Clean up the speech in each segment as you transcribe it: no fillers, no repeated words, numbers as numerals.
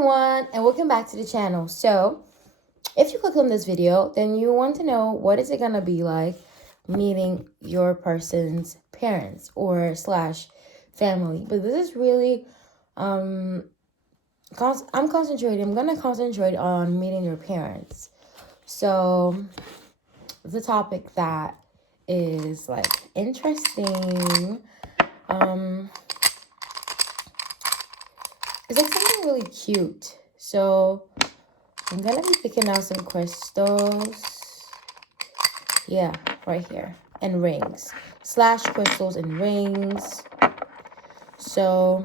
everyone, and welcome back to the channel. So if you click on this video, then you want to know what is it gonna be like meeting your person's parents or slash family. But this is really I'm gonna concentrate on meeting your parents. So the topic that is like interesting is like something really cute. So I'm gonna be picking out some crystals. Yeah, right here. And rings. Slash crystals and rings. So,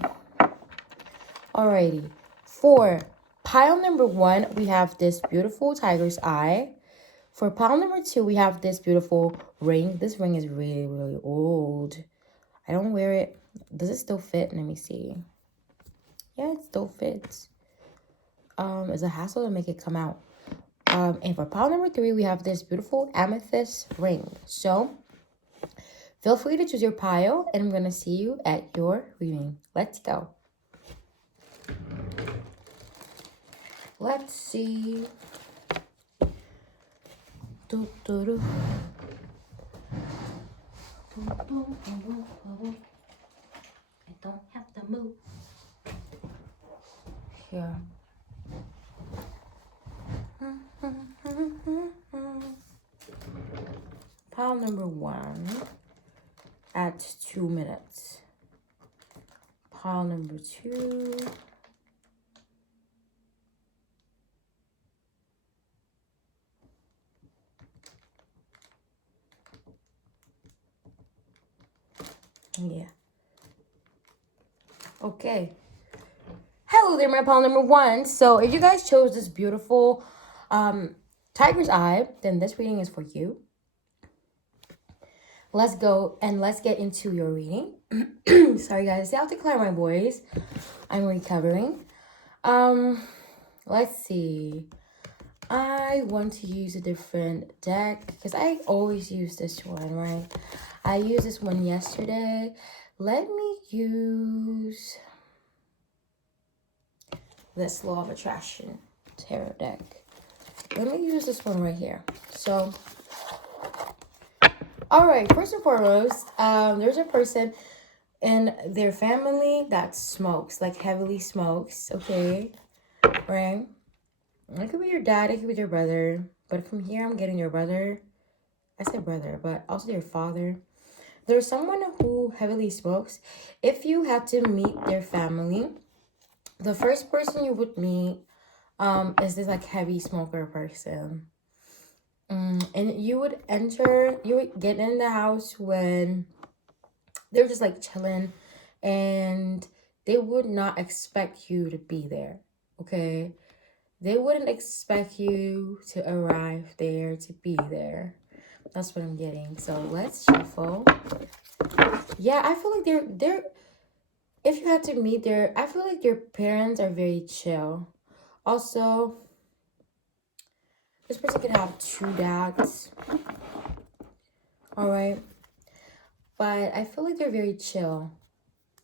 alrighty. For pile number 1, we have this beautiful tiger's eye. For pile number 2, we have this beautiful ring. This ring is really, really old. I don't wear it. Does it still fit? Let me see. Yeah, it still fits. It's a hassle to make it come out. And for pile number 3, we have this beautiful amethyst ring. So feel free to choose your pile, and I'm gonna see you at your reading. Let's go. Let's see. I don't have to move. Here. Pile number 1 at 2 minutes. Pile number 2. Yeah. Okay. Hello there, my pile number 1. So if you guys chose this beautiful tiger's eye, then this reading is for you. Let's go and let's get into your reading. Sorry guys, I have to clear my voice. I'm recovering. Let's see. I want to use a different deck because I always use this one, right? I used this one yesterday. Let me use this Law of Attraction tarot deck. Let me use this one right here. So, all right, first and foremost, there's a person in their family that smokes, like heavily smokes, okay? Right? It could be your dad, it could be your brother, but from here I'm getting your brother. I said brother, but also your father. There's someone who heavily smokes. If you had to meet their family, the first person you would meet is this like heavy smoker person. And you would get in the house when they're just like chilling, and they would not expect you to be there, okay? They wouldn't expect you to arrive there, to be there. That's what I'm getting. So let's shuffle. Yeah, I feel like they're if you had to meet I feel like your parents are very chill. Also, this person could have 2 dads. All right. But I feel like they're very chill.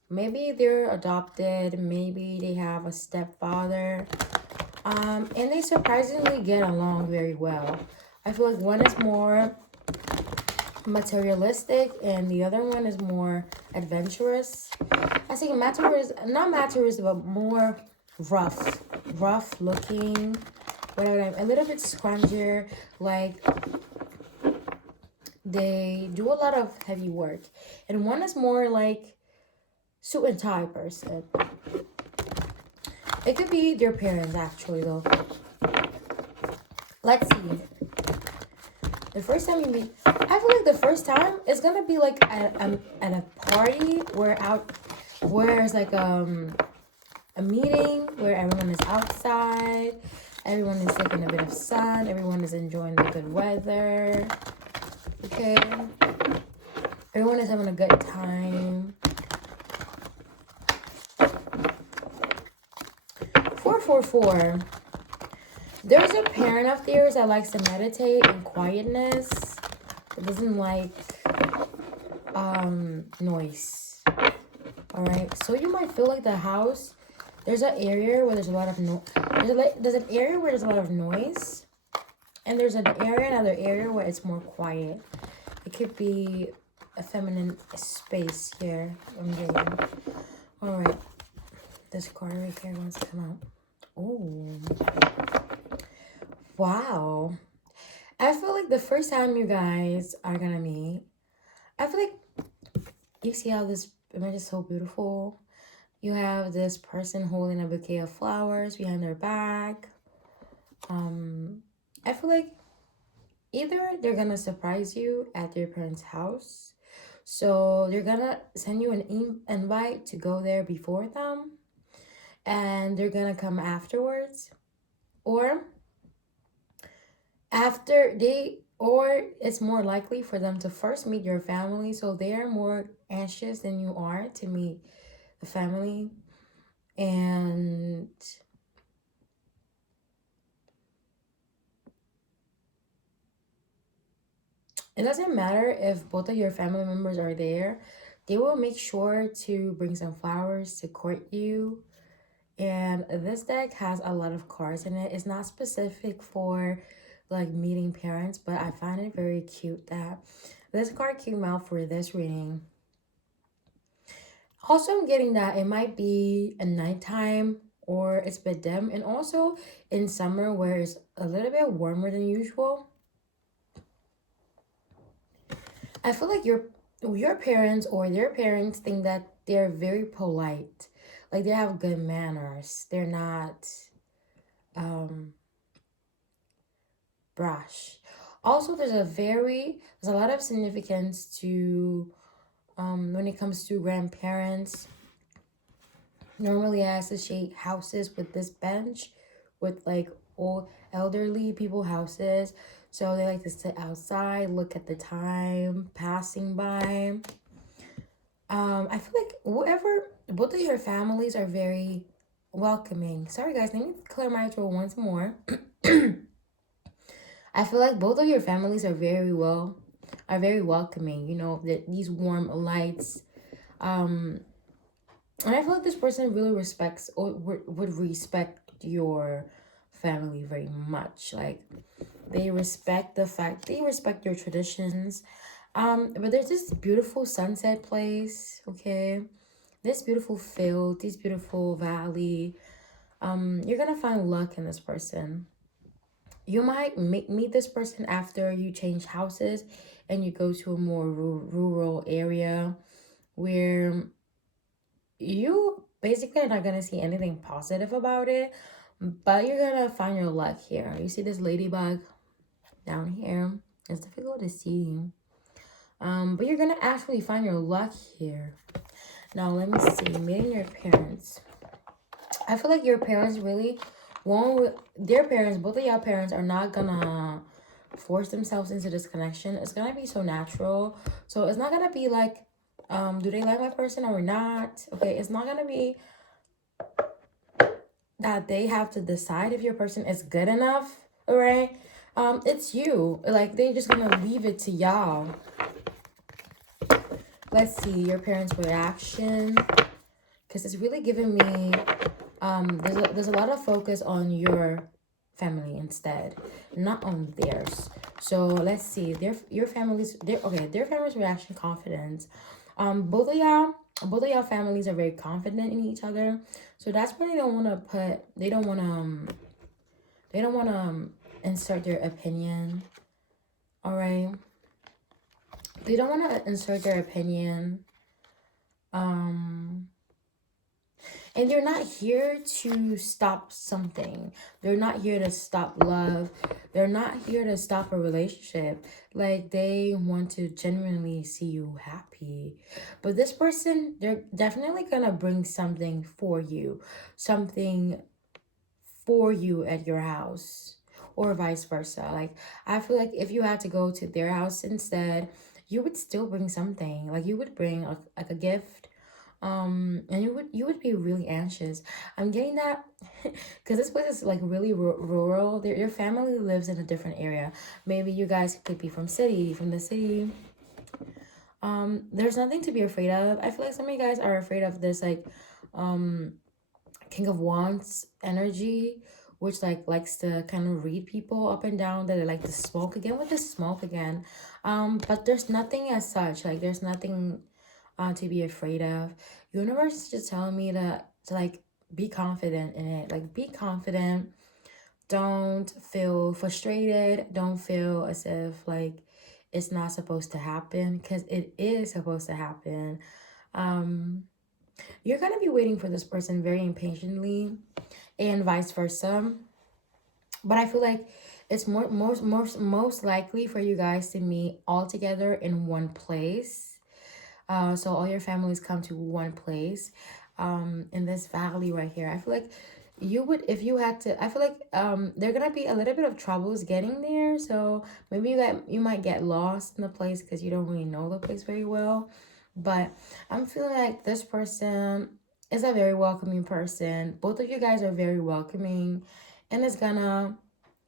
Maybe they're adopted. Maybe they have a stepfather. And they surprisingly get along very well. I feel like one is more materialistic and the other one is more adventurous. I think not materialistic, but more rough looking, whatever. A little bit scrunchier, like they do a lot of heavy work. And one is more like suit and tie person. It could be their parents actually though. Let's see. The first time you meet, I feel like the first time is gonna be like at a party where it's like a meeting where everyone is outside, everyone is taking a bit of sun, everyone is enjoying the good weather. Okay, everyone is having a good time. 444. There's a parent of theirs that likes to meditate in quietness. It doesn't like noise. All right, so you might feel like the house There's an area where there's a lot of there's an area where there's a lot of noise, and there's another area where it's more quiet. It could be a feminine space here. I'm getting. All right, this card right here wants to come out. Oh, wow. I feel like the first time you guys are gonna meet, I feel like you see how this image is so beautiful. You have this person holding a bouquet of flowers behind their back. I feel like either they're gonna surprise you at your parents' house, so they're gonna send you an invite to go there before them, and they're gonna come afterwards, or or it's more likely for them to first meet your family, so they're more anxious than you are to meet the family. And it doesn't matter if both of your family members are there, they will make sure to bring some flowers to court you. And this deck has a lot of cards in it. It's not specific for like meeting parents, but I find it very cute that this card came out for this reading. Also, I'm getting that it might be a nighttime or it's a bit dim, and also in summer where it's a little bit warmer than usual. I feel like your parents or their parents think that they're very polite, like they have good manners. They're not brash. Also, there's a lot of significance to when it comes to grandparents. Normally, I associate houses with this bench, with like old elderly people houses. So they like to sit outside, look at the time passing by. I feel like both of your families are very welcoming. Sorry guys, let me clear my throat once more. I feel like both of your families are very welcoming. You know, these warm lights. And I feel like this person really respects or would respect your family very much. Like they respect your traditions. But there's this beautiful sunset place, okay? This beautiful field, this beautiful valley. You're gonna find luck in this person. You might meet this person after you change houses and you go to a more rural area where you basically are not gonna see anything positive about it, but you're gonna find your luck here. You see this ladybug down here? It's difficult to see. But you're gonna actually find your luck here. Now let me see, meeting your parents. I feel like your parents really won't, their parents, both of y'all parents are not gonna force themselves into this connection. It's gonna be so natural. So it's not gonna be like, do they like my person or not? Okay, it's not gonna be that they have to decide if your person is good enough, all right? It's you. Like, they just gonna leave it to y'all. Let's see your parents' reaction, because it's really giving me there's a lot of focus on your family instead, not on theirs. So let's see your family's reaction, confidence. Both of y'all families are very confident in each other, so that's why they don't want to insert their opinion. All right, they don't want to insert their opinion. And they're not here to stop something. They're not here to stop love. They're not here to stop a relationship. Like, they want to genuinely see you happy. But this person, they're definitely gonna bring something for you. Something for you at your house. Or vice versa. Like, I feel like if you had to go to their house instead, you would still bring something. Like, you would bring a gift, and you would be really anxious. I'm getting that because this place is like really rural. Your family lives in a different area. Maybe you guys could be from the city. There's nothing to be afraid of. I feel like some of you guys are afraid of this, like King of Wands energy, which like likes to kind of read people up and down, that they like to smoke again with the smoke again. But there's nothing as such, like there's nothing to be afraid of. Universe is just telling me to like be confident in it. Like be confident. Don't feel frustrated. Don't feel as if like it's not supposed to happen, because it is supposed to happen. Um you're gonna be waiting for this person very impatiently, and vice versa. But I feel like it's most likely for you guys to meet all together in one place. So all your families come to one place. In this valley right here, I feel like you would, if you had to, I feel like there gonna be a little bit of troubles getting there. So maybe you might get lost in the place because you don't really know the place very well. But I'm feeling like this person is a very welcoming person. Both of you guys are very welcoming, and it's gonna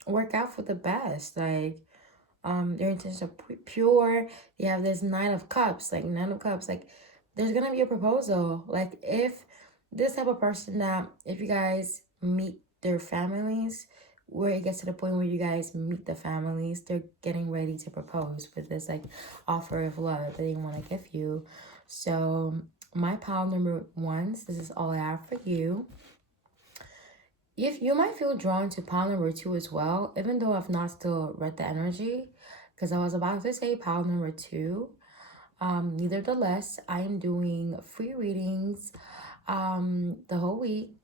work out for the best. Like their intentions are pure. You have this Nine of Cups, like there's gonna be a proposal. Like if this type of person, that if you guys meet their families, where it gets to the point where you guys meet the families, they're getting ready to propose with this like offer of love that they want to give you. So my pile number ones, this is all I have for you. If you might feel drawn to pile number two as well, even though I've not still read the energy, because I was about to say pile number two. Nevertheless, I am doing free readings the whole week.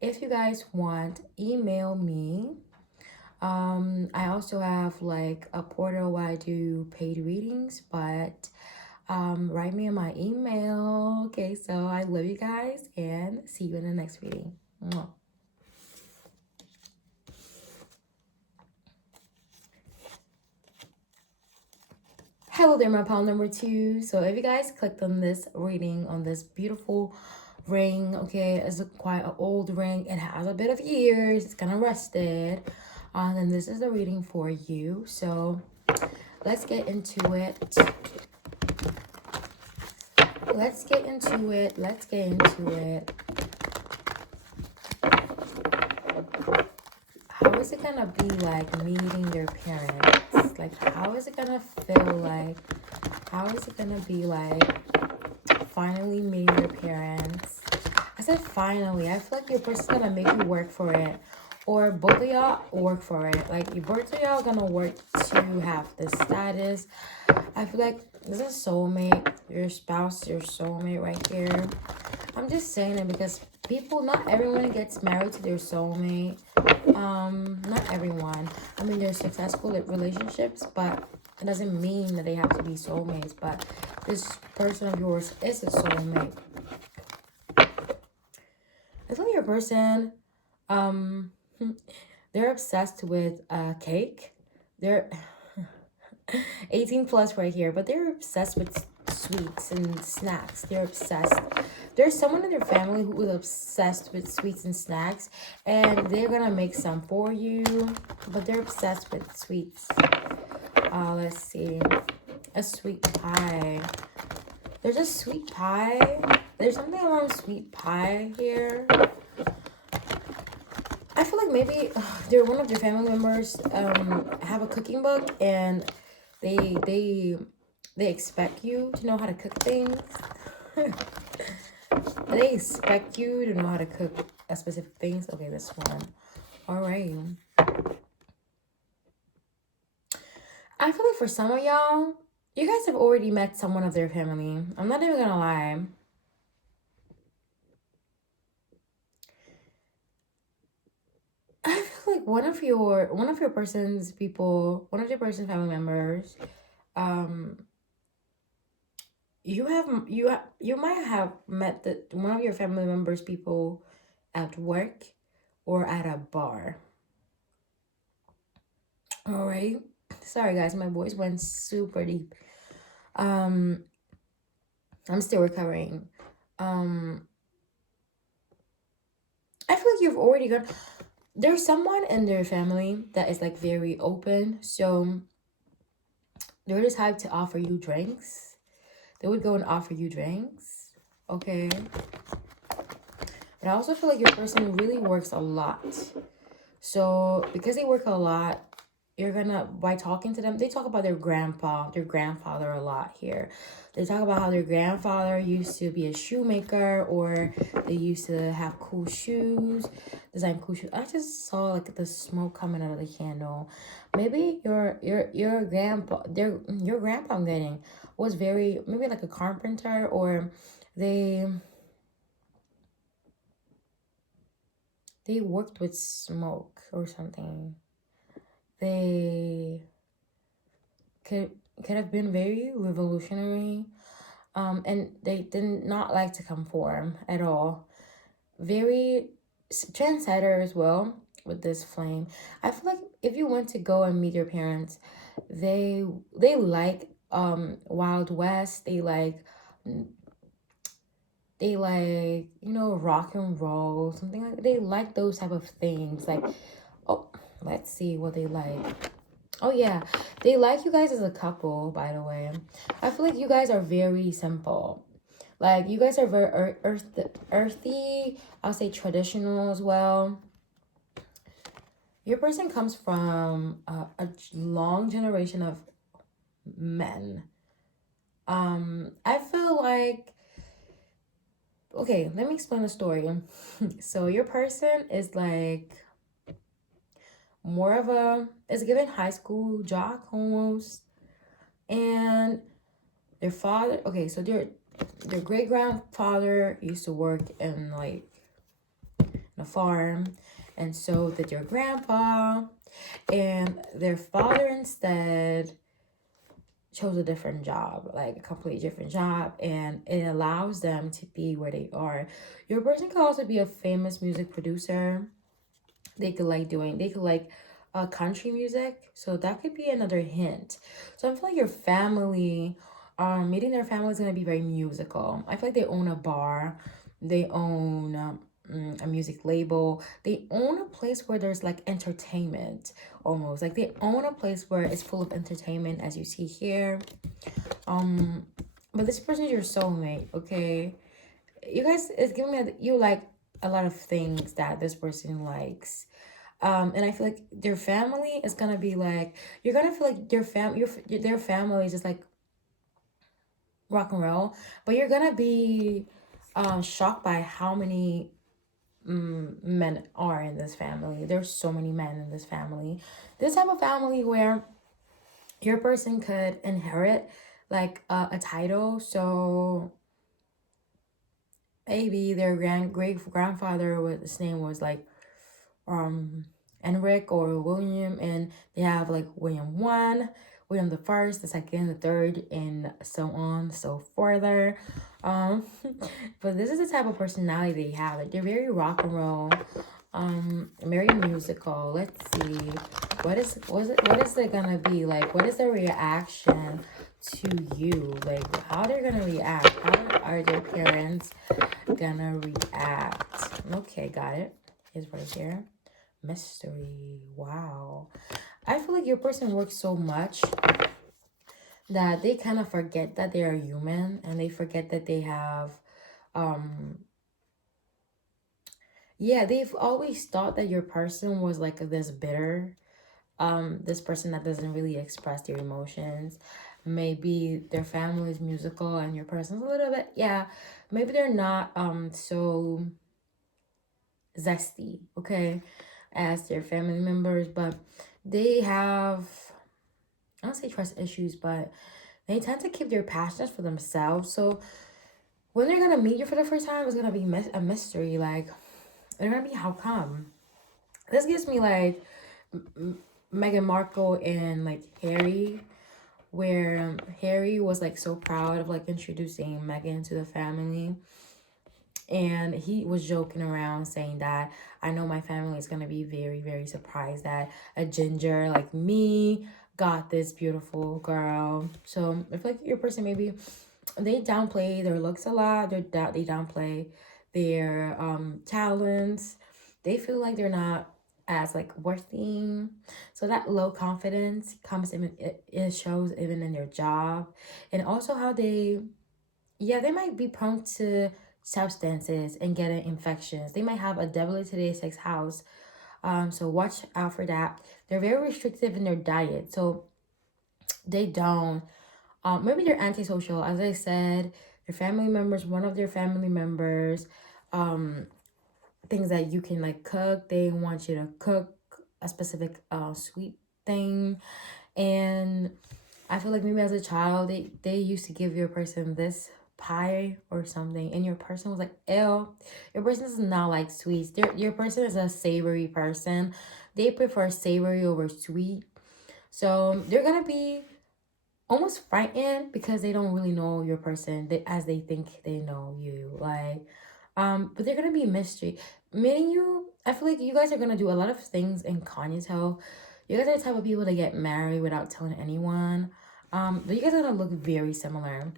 If you guys want, email me. I also have like a portal where I do paid readings, but write me in my email. Okay, so I love you guys and see you in the next reading. Mwah. Hello there, my pile number two. So if you guys clicked on this reading, on this beautiful ring, okay, it's quite an old ring. It has a bit of years. It's kind of rusted. And this is the reading for you. So let's get into it. Let's get into it. Let's get into it. How is it gonna be like meeting your parents? Like, how is it gonna feel like? How is it gonna be like finally meeting your parents? I said finally. I feel like your person's gonna make you work for it. Or both of y'all work for it. Like, both of y'all gonna work to have this status. I feel like this is soulmate. Your spouse, your soulmate right here. I'm just saying it because not everyone gets married to their soulmate. Not everyone. I mean, there's successful relationships, but it doesn't mean that they have to be soulmates. But this person of yours is a soulmate. I feel like your person, they're obsessed with cake. They're 18 plus right here, but they're obsessed with sweets and snacks. They're obsessed. There's someone in their family who is obsessed with sweets and snacks, and they're gonna make some for you, but they're obsessed with sweets. Let's see. A sweet pie. There's a sweet pie. There's something around sweet pie here. I feel like maybe they're one of their family members have a cooking book, and they expect you to know how to cook things. They expect you to know how to cook a specific things. Okay, this one. All right. I feel like for some of y'all, you guys have already met someone of their family. I'm not even gonna lie. I feel like one of your person's family members, you might have met one of your family members people at work or at a bar. All right. Sorry guys, my voice went super deep. I'm still recovering. I feel like you've already got, there's someone in their family that is like very open, so they're the type to offer you drinks. They would go and offer you drinks, okay? But I also feel like your person really works a lot. So because they work a lot, you're gonna, by talking to them, they talk about their grandpa, their grandfather a lot here. They talk about how their grandfather used to be a shoemaker, or they used to have cool shoes, design cool shoes. I just saw like the smoke coming out of the candle. Maybe your grandpa, your grandpa, I'm getting, was very, maybe like a carpenter, or they they worked with smoke or something. They could could have been very revolutionary, and they did not like to conform at all. Very trendsetter as well with this flame. I feel like if you went to go and meet your parents, they like Wild West. They like rock and roll, something like, they like those type of things. Like, oh, let's see what they like. Oh yeah, they like you guys as a couple, by the way. I feel like you guys are very simple. Like, you guys are very earthy. I'll say traditional as well. Your person comes from a long generation of men. I feel like, okay, let me explain the story. So your person is like more of a, is given high school jock almost, and their father, okay, so their great grandfather used to work in like a farm, and so did your grandpa, and their father instead chose a different job, like a completely different job, and it allows them to be where they are. Your person could also be a famous music producer. They could like country music, so that could be another hint. So I feel like your family, meeting their family is going to be very musical. I feel like they own a bar, they own a music label, they own a place where there's like entertainment, almost like they own a place where it's full of entertainment, as you see here. But this person is your soulmate, okay? You guys, it's giving me you like a lot of things that this person likes. And I feel like their family is gonna be like, you're gonna feel like their family is just like rock and roll, but you're gonna be shocked by how many men are in this family. There's so many men in this family. This type of family where your person could inherit like a title. So maybe their great grandfather, was his name was like Enric or William, and they have like William one, William the first, the second, the third, and so on, so further. Um, but this is the type of personality they have. Like, they're very rock and roll, very musical. Let's see, what is it gonna be like? What is the reaction to you? Like, how they're gonna react? How are their parents gonna react? Okay, got it. Here's right here. Mystery. Wow. I feel like your person works so much that they kind of forget that they are human, and they forget that they have um yeah, they've always thought that your person was like this bitter, this person that doesn't really express their emotions. Maybe their family is musical and your person's a little bit, yeah, maybe they're not so zesty, okay, as their family members, but they have, I don't say trust issues, but they tend to keep their passions for themselves. So when they're gonna meet you for the first time, it's gonna be a mystery. Like, they're gonna be, how come? This gives me like Meghan Markle and like Harry, where Harry was like so proud of like introducing Meghan to the family, and he was joking around saying that, I know my family is gonna be very, very surprised that a ginger like me got this beautiful girl. So I feel like your person, maybe they downplay their looks a lot. They downplay their talents. They feel like they're not as like worthy. So that low confidence comes in, it shows even in their job, and also how they, yeah, they might be prone to substances and getting infections. They might have a debilitated sex house. So watch out for that. They're very restrictive in their diet. So they don't, maybe they're antisocial. As I said, their family members, one of their family members, things that you can like cook, they want you to cook a specific sweet thing. And I feel like maybe as a child, they used to give your person this pie or something, and your person was like, ew, your person does not like sweets. Your person is a savory person. They prefer savory over sweet. So they're gonna be almost frightened because they don't really know your person as they think they know you. Like, but they're gonna be mystery. Meeting you, I feel like you guys are gonna do a lot of things incognito. You guys are the type of people that get married without telling anyone. But you guys are gonna look very similar.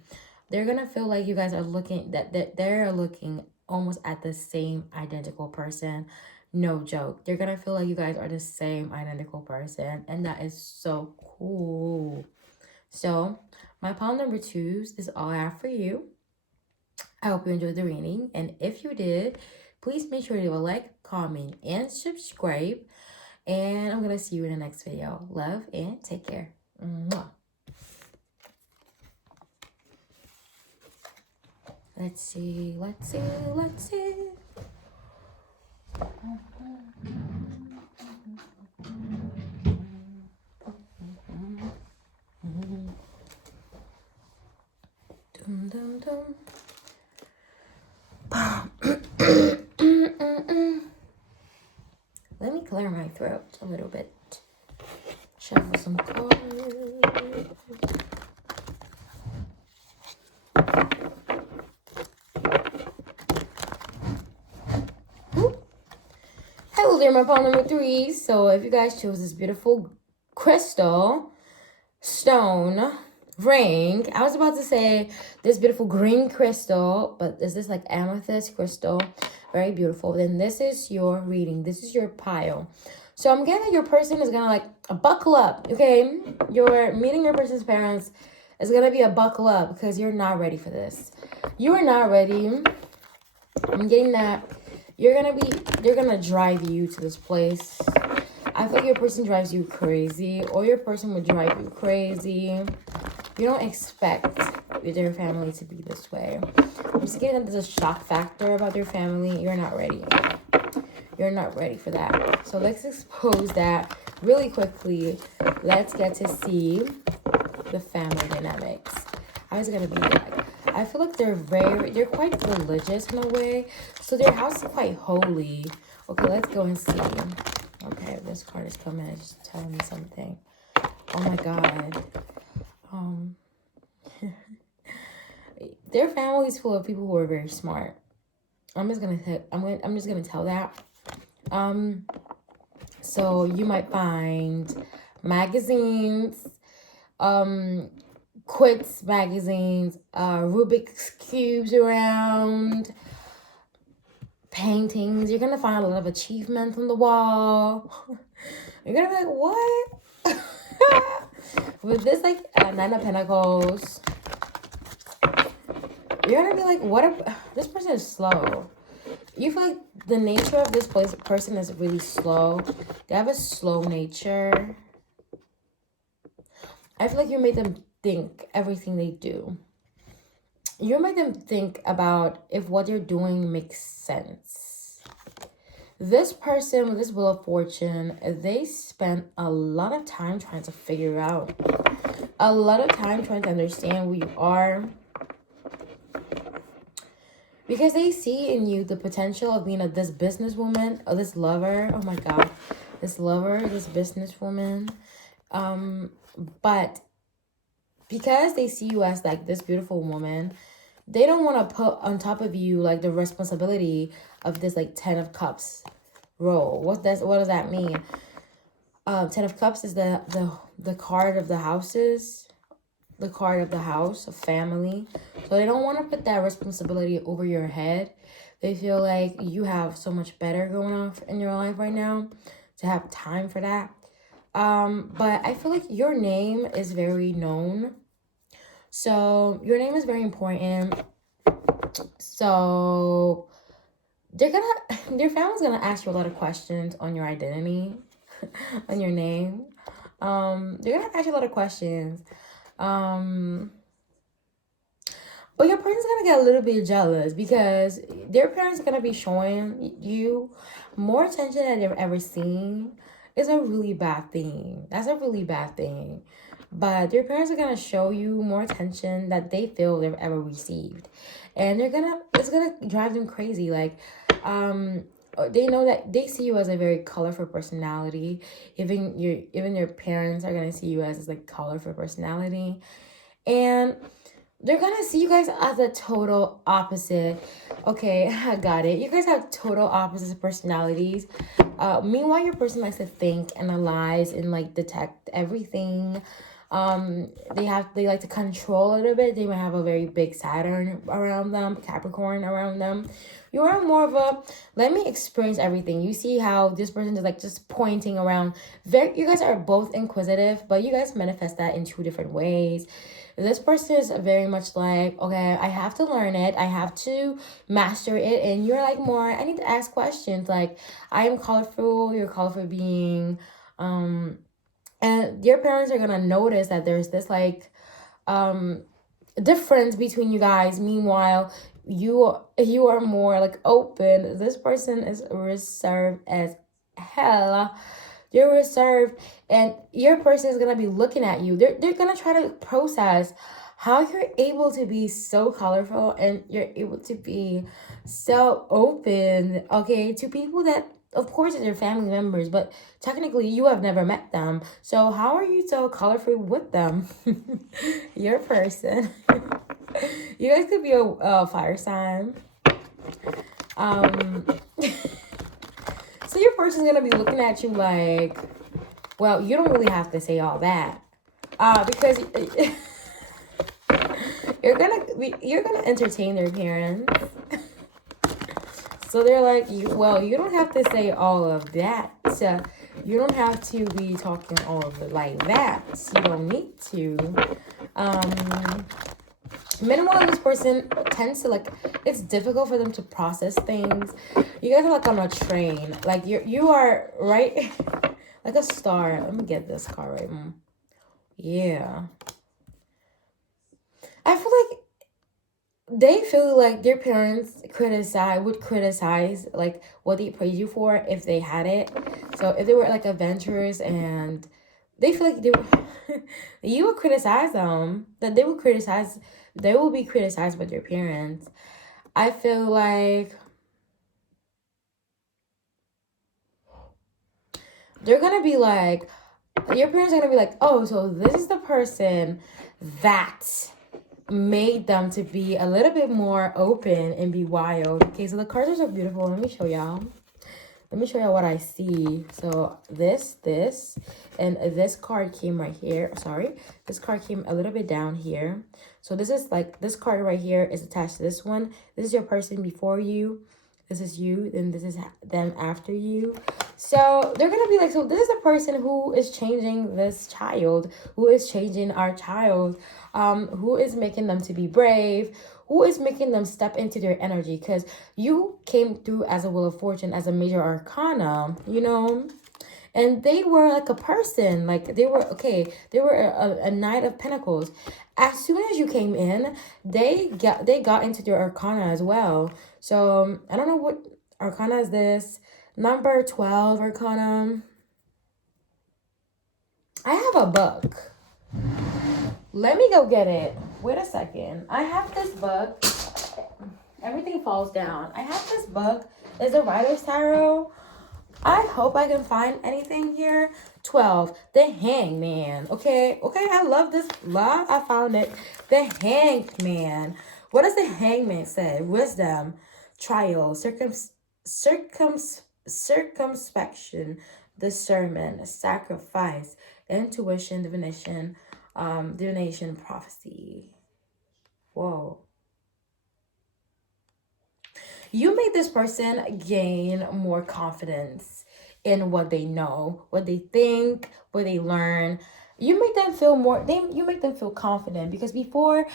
They're gonna feel like you guys are looking that they're looking almost at the same identical person. No joke. They're gonna feel like you guys are the same identical person, and that is so cool. So my pile number 2 is all I have for you. I hope you enjoyed the reading, and if you did, please make sure to leave a like, comment, and subscribe. And I'm gonna see you in the next video. Love and take care. Mwah. Let's see. Dum dum dum. Let me clear my throat a little bit. Shuffle some cards. Hello there, my pile number 3. So if you guys chose this beautiful crystal stone ring, I was about to say this beautiful green crystal, but is this like amethyst crystal? Very beautiful. Then this is your reading. This is your pile. So I'm getting that your person is gonna like buckle up. Okay, you're meeting your person's parents is gonna be a buckle up because you're not ready for this. You are not ready. I'm getting that they're gonna drive you to this place. I feel like your person drives you crazy, or your person would drive you crazy. You don't expect their family to be this way. I'm just getting that there's a shock factor about their family. You're not ready. You're not ready for that. So let's expose that really quickly. Let's get to see the family dynamics. How is it gonna be like? I feel like they're quite religious in a way. So their house is quite holy. Okay, let's go and see. Okay, this card is coming. It's just telling me something. Oh my god. Their family is full of people who are very smart. I'm just gonna tell that. So you might find magazines, quits magazines, Rubik's cubes around, paintings. You're gonna find a lot of achievements on the wall. You're gonna be like, what? With this like 9 of Pentacles, you're gonna be like, what if this person is slow? You feel like the nature of this person is really slow. They have a slow nature. I feel like you made them think everything they do. You made them think about if what they're doing makes sense. This person with this Wheel of Fortune, they spent a lot of time trying to figure out. A lot of time trying to understand who you are. Because they see in you the potential of being this businesswoman or this lover. Oh my god. This lover, this businesswoman. But because they see you as like this beautiful woman, they don't want to put on top of you like the responsibility of this like 10 of Cups role. What does that mean? 10 of Cups is the card of the houses. The card of the house, of family. So they don't want to put that responsibility over your head. They feel like you have so much better going on in your life right now to have time for that. But I feel like your name is very known. So your name is very important. So they're gonna your family's gonna ask you a lot of questions on your identity, on your name. They're gonna ask you a lot of questions. Um, but your parents gonna get a little bit jealous because their parents are gonna be showing you more attention than they've ever seen. It's a really bad thing. That's a really bad thing. But their parents are gonna show you more attention that they feel they've ever received. And it's gonna drive them crazy. Like, they know that they see you as a very colorful personality. Even your parents are gonna see you as this like colorful personality. And they're gonna see you guys as a total opposite. Okay, I got it. You guys have total opposite personalities. Meanwhile, your person likes to think, analyze, and like detect everything. They like to control a little bit. They might have a very big Saturn around them, Capricorn around them. You are more of a let me experience everything. You see how this person is like just pointing around. You guys are both inquisitive, but you guys manifest that in two different ways. This person is very much like, okay, I have to learn it, I have to master it, and you're like more, I need to ask questions. Like, I am colorful, you're colorful being, and your parents are gonna notice that there's this like difference between you guys. Meanwhile, you are more like open. This person is reserved as hell. You're reserved, and your person is gonna be looking at you. They're gonna try to process how you're able to be so colorful and you're able to be so open, okay, to people that of course are your family members, but technically you have never met them. So how are you so colorful with them? Your person. You guys could be a fire sign. Um so your person's gonna be looking at you like, well, you don't really have to say all that. Because you're gonna entertain their parents. So they're like, you don't have to say all of that. You don't have to be talking all of it like that. You don't need to. Meanwhile, this person tends to like, it's difficult for them to process things. You guys are like on a train. Like you are right, like a star. Let me get this car right. Yeah. I feel like they feel like their parents would criticize like what they praise you for if they had it. So if they were like adventurous and they feel like they were, you would criticize them. That they will be criticized by their parents. I feel like they're gonna be like, your parents are gonna be like, oh, so this is the person that made them to be a little bit more open and be wild. Okay, so the cards are so beautiful. Let me show y'all. Let me show y'all what I see. So this, and this card came right here. Sorry, this card came a little bit down here. So this is like, this card right here is attached to this one. This is your person before you. This is you, then this is them after you. So they're gonna be like, so this is the person who is changing this child, who is changing our child, who is making them to be brave, who is making them step into their energy. Because you came through as a Wheel of Fortune, as a major arcana, and they were like a person, like they were a Knight of Pentacles. As soon as you came in, they got into their arcana as well. So I don't know what arcana is this. Number 12 arcana. I have a book. Let me go get it. Wait a second. I have this book. Everything falls down. I have this book. It's a Writer's Tarot. I hope I can find anything here. 12. The Hangman. Okay, I love this law. I found it. The Hangman. What does the Hangman say? Wisdom, trial, circumspection, discernment, sacrifice, intuition, divination, prophecy. Whoa. You make this person gain more confidence in what they know, what they think, what they learn. You make them feel more, you make them feel confident, because before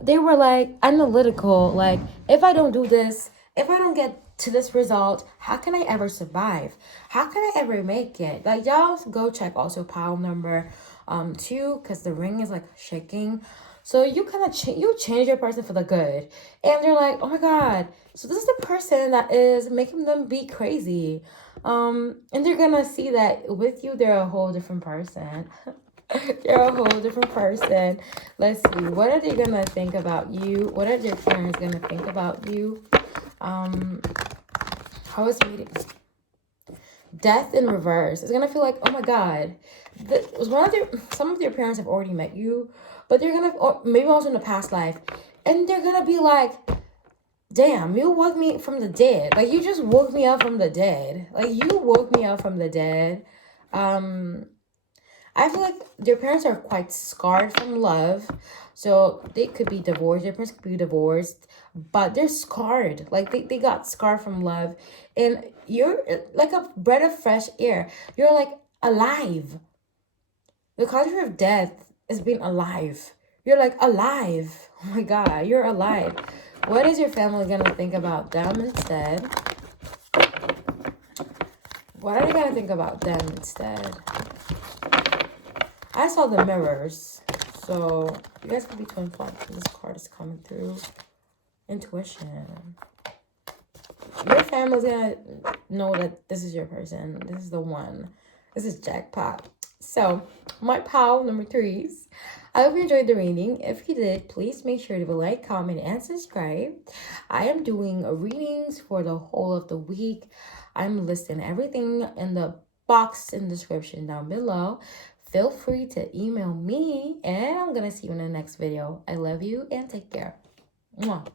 they were like analytical, like if I don't do this, if I don't get to this result, how can I ever survive? How can I ever make it? Like, y'all go check also pile number 2, because the ring is like shaking. So you kind of you change your person for the good, and they're like, oh my god, so this is the person that is making them be crazy. And they're gonna see that with you they're a whole different person. They're a whole different person. Let's see. What are they gonna think about you? What are their parents gonna think about you? How is meeting? Death in reverse. It's gonna feel like, oh my god, some of their parents have already met you, but they're gonna, or maybe also in the past life, and they're gonna be like, damn, you woke me from the dead. Like, you just woke me up from the dead. Like, you woke me up from the dead. I feel like their parents are quite scarred from love. So they could be divorced. Their parents could be divorced. But they're scarred. Like, they got scarred from love. And you're like a breath of fresh air. You're like alive. The contrary of death is being alive. You're like alive. Oh my god, you're alive. What is your family gonna think about them instead? What are they gonna think about them instead? I saw the mirrors. So you guys could be twin flames. This card is coming through. Intuition. Your family's gonna know that this is your person. This is the one. This is jackpot. So, my pal number 3s. I hope you enjoyed the reading. If you did, please make sure to like, comment, and subscribe. I am doing readings for the whole of the week. I'm listing everything in the box in the description down below. Feel free to email me, and I'm gonna see you in the next video. I love you and take care. Mwah.